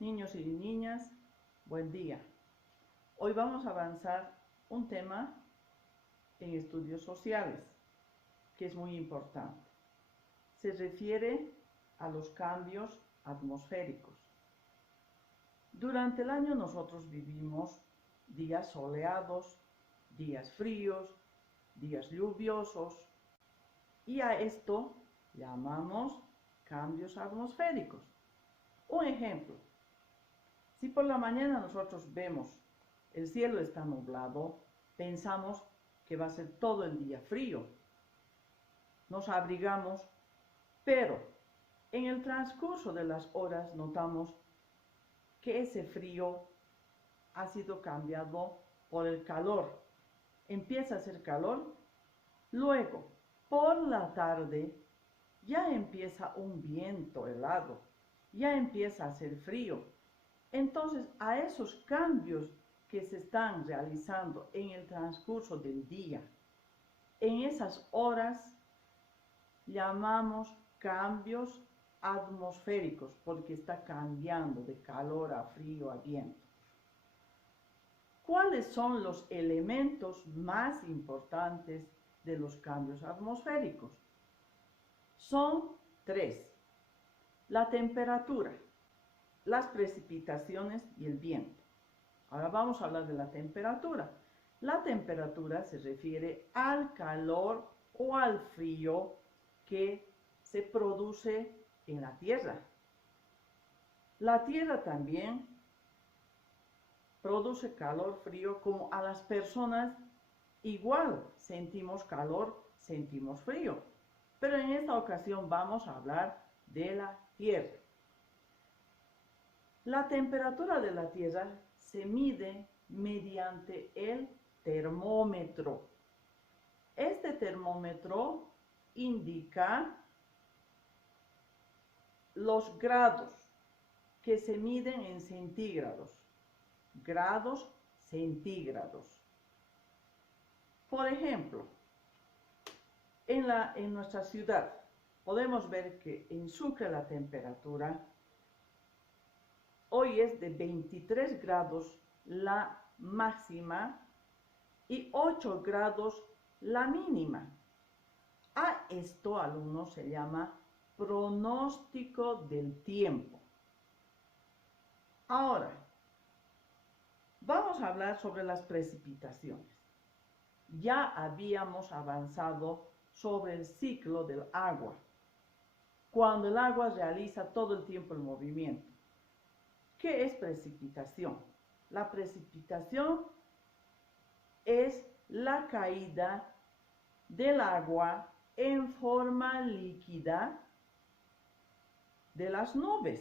Niños y niñas, buen día. Hoy vamos a avanzar un tema en estudios sociales, que es muy importante. Se refiere a los cambios atmosféricos. Durante el año nosotros vivimos días soleados, días fríos, días lluviosos, y a esto llamamos cambios atmosféricos. Un ejemplo. Si por la mañana nosotros vemos el cielo está nublado, pensamos que va a ser todo el día frío. Nos abrigamos, pero en el transcurso de las horas notamos que ese frío ha sido cambiado por el calor. Empieza a hacer calor, luego por la tarde ya empieza un viento helado, ya empieza a hacer frío. Entonces, a esos cambios que se están realizando en el transcurso del día, en esas horas, llamamos cambios atmosféricos, porque está cambiando de calor a frío a viento. ¿Cuáles son los elementos más importantes de los cambios atmosféricos? Son tres: la temperatura, las precipitaciones y el viento. Ahora vamos a hablar de la temperatura. La temperatura se refiere al calor o al frío que se produce en la Tierra. La Tierra también produce calor, frío, como a las personas igual sentimos calor, sentimos frío. Pero en esta ocasión vamos a hablar de la Tierra. La temperatura de la Tierra se mide mediante el termómetro. Este termómetro indica los grados que se miden en centígrados, grados centígrados. Por ejemplo, en nuestra ciudad podemos ver que en Sucre la temperatura hoy es de 23 grados la máxima y 8 grados la mínima. A esto, alumnos, se llama pronóstico del tiempo. Ahora, vamos a hablar sobre las precipitaciones. Ya habíamos avanzado sobre el ciclo del agua, cuando el agua realiza todo el tiempo el movimiento. ¿Qué es precipitación? La precipitación es la caída del agua en forma líquida de las nubes,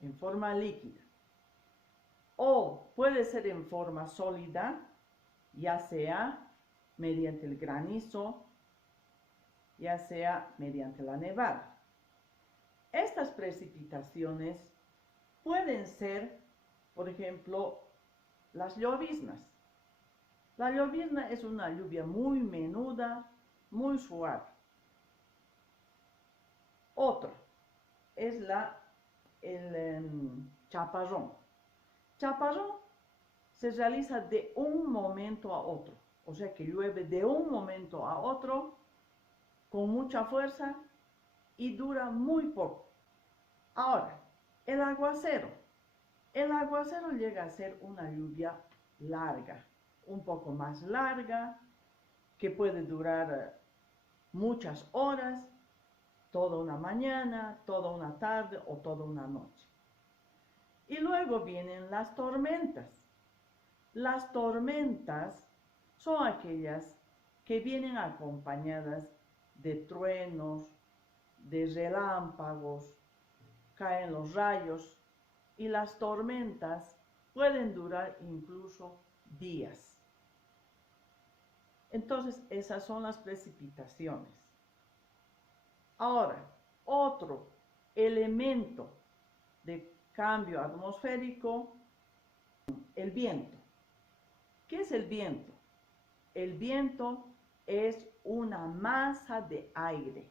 en forma líquida. O puede ser en forma sólida, ya sea mediante el granizo, ya sea mediante la nevada. Estas precipitaciones pueden ser, por ejemplo, las lloviznas. La llovizna es una lluvia muy menuda, muy suave. Otro es el chaparrón. Chaparrón se realiza de un momento a otro, o sea que llueve de un momento a otro con mucha fuerza y dura muy poco. Ahora, el aguacero. El aguacero llega a ser una lluvia larga, un poco más larga, que puede durar muchas horas, toda una mañana, toda una tarde o toda una noche. Y luego vienen las tormentas. Las tormentas son aquellas que vienen acompañadas de truenos, de relámpagos, caen los rayos, y las tormentas pueden durar incluso días. Entonces, esas son las precipitaciones. Ahora, otro elemento de cambio atmosférico, el viento. ¿Qué es el viento? El viento es una masa de aire.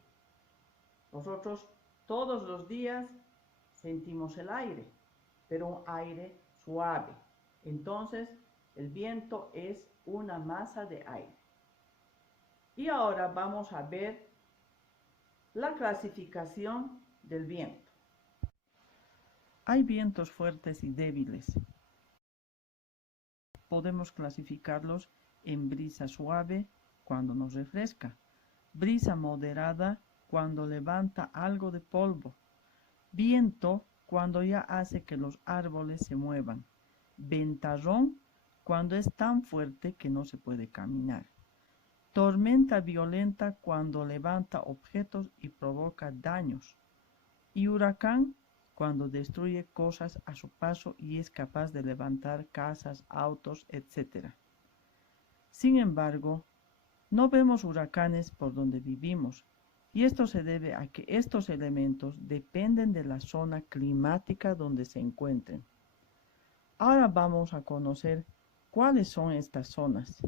Nosotros todos los días sentimos el aire. pero un aire suave. Entonces, el viento es una masa de aire. Y ahora vamos a ver la clasificación del viento. Hay vientos fuertes y débiles. Podemos clasificarlos en brisa suave cuando nos refresca, brisa moderada cuando levanta algo de polvo, viento cuando ya hace que los árboles se muevan, ventarrón cuando es tan fuerte que no se puede caminar, tormenta violenta cuando levanta objetos y provoca daños, y huracán cuando destruye cosas a su paso y es capaz de levantar casas, autos, etc. Sin embargo, no vemos huracanes por donde vivimos, y esto se debe a que estos elementos dependen de la zona climática donde se encuentren. Ahora vamos a conocer cuáles son estas zonas.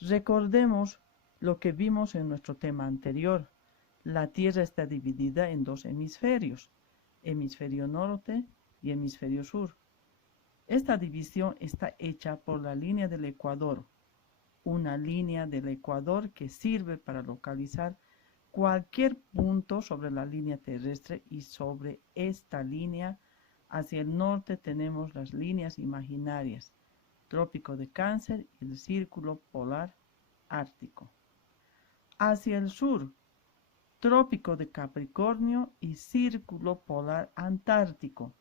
Recordemos lo que vimos en nuestro tema anterior. La Tierra está dividida en dos hemisferios, hemisferio norte y hemisferio sur. Esta división está hecha por la línea del Ecuador, una línea del Ecuador que sirve para localizar cualquier punto sobre la línea terrestre, y sobre esta línea hacia el norte tenemos las líneas imaginarias, Trópico de Cáncer y el Círculo Polar Ártico. Hacia el sur, Trópico de Capricornio y Círculo Polar Antártico.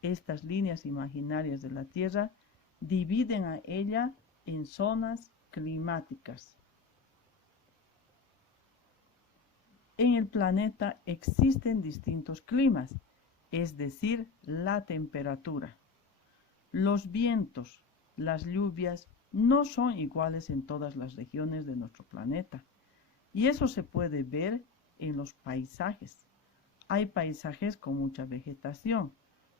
Estas líneas imaginarias de la Tierra dividen a ella en zonas climáticas. En el planeta existen distintos climas, es decir, la temperatura. Los vientos, las lluvias no son iguales en todas las regiones de nuestro planeta, y eso se puede ver en los paisajes. Hay paisajes con mucha vegetación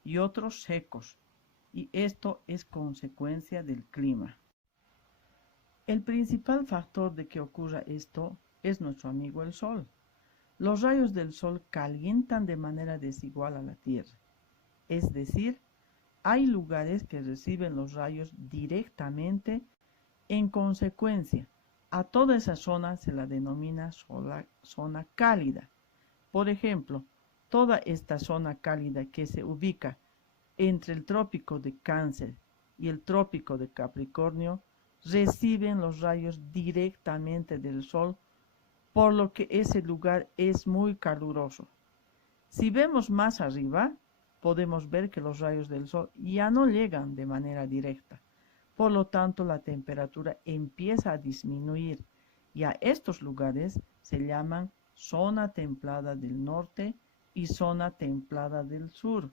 y otros secos, y esto es consecuencia del clima. El principal factor de que ocurra esto es nuestro amigo el Sol. Los rayos del Sol calientan de manera desigual a la Tierra, es decir, hay lugares que reciben los rayos directamente. En consecuencia, a toda esa zona se la denomina zona cálida. Por ejemplo, toda esta zona cálida que se ubica entre el Trópico de Cáncer y el Trópico de Capricornio reciben los rayos directamente del Sol, por lo que ese lugar es muy caluroso. Si vemos más arriba, podemos ver que los rayos del Sol ya no llegan de manera directa. Por lo tanto, la temperatura empieza a disminuir, y a estos lugares se llaman zona templada del norte y zona templada del sur,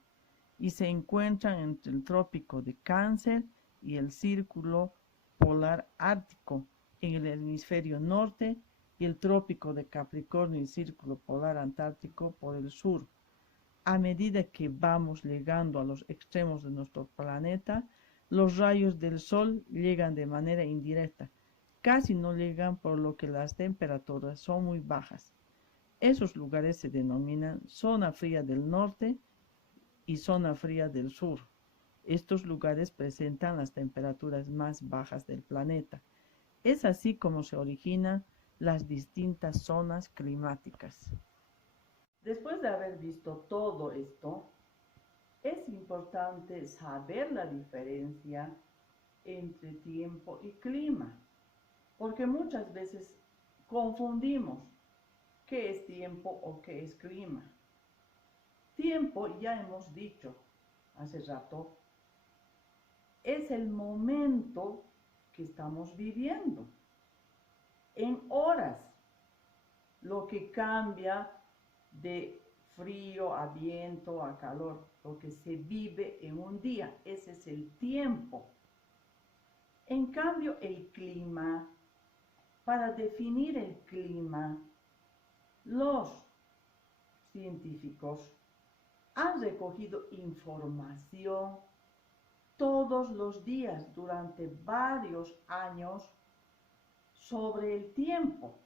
y se encuentran entre el Trópico de Cáncer y el Círculo Polar Ártico en el hemisferio norte, y el Trópico de Capricornio y Círculo Polar Antártico por el sur. A medida que vamos llegando a los extremos de nuestro planeta, los rayos del Sol llegan de manera indirecta, casi no llegan, por lo que las temperaturas son muy bajas. Esos lugares se denominan zona fría del norte y zona fría del sur. Estos lugares presentan las temperaturas más bajas del planeta. Es así como se originan las distintas zonas climáticas. Después de haber visto todo esto, es importante saber la diferencia entre tiempo y clima, porque muchas veces confundimos qué es tiempo o qué es clima. Tiempo, ya hemos dicho hace rato, es el momento que estamos viviendo, en horas, lo que cambia de frío a viento a calor, lo que se vive en un día, ese es el tiempo. En cambio, el clima, para definir el clima, los científicos han recogido información todos los días durante varios años sobre el tiempo,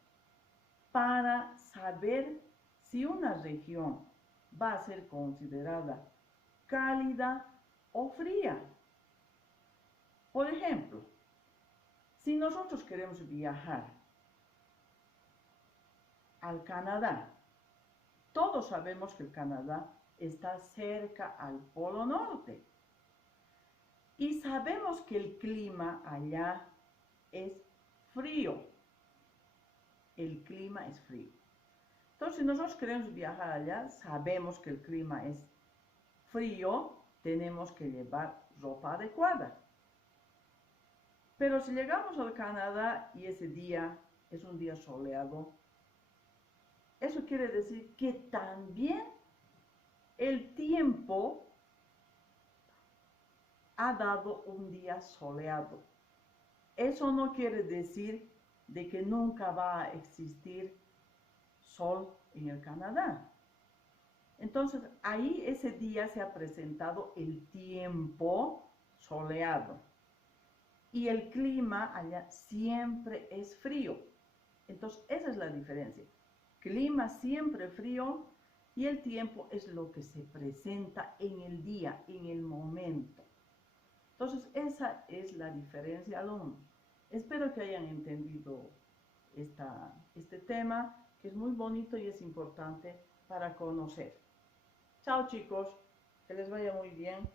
para saber si una región va a ser considerada cálida o fría. Por ejemplo, si nosotros queremos viajar al Canadá, todos sabemos que el Canadá está cerca al Polo Norte. Y sabemos que el clima allá es frío. El clima es frío. Entonces, si nosotros queremos viajar allá, sabemos que el clima es frío, tenemos que llevar ropa adecuada. Pero si llegamos al Canadá y ese día es un día soleado, eso quiere decir que también el tiempo ha dado un día soleado. Eso no quiere decir de que nunca va a existir sol en el Canadá. Entonces, ahí ese día se ha presentado el tiempo soleado. Y el clima allá siempre es frío. Entonces, esa es la diferencia. Clima siempre frío y el tiempo es lo que se presenta en el día, en el momento. Entonces, esa es la diferencia, alumnos. Espero que hayan entendido este tema, que es muy bonito y es importante para conocer. Chao, chicos, que les vaya muy bien.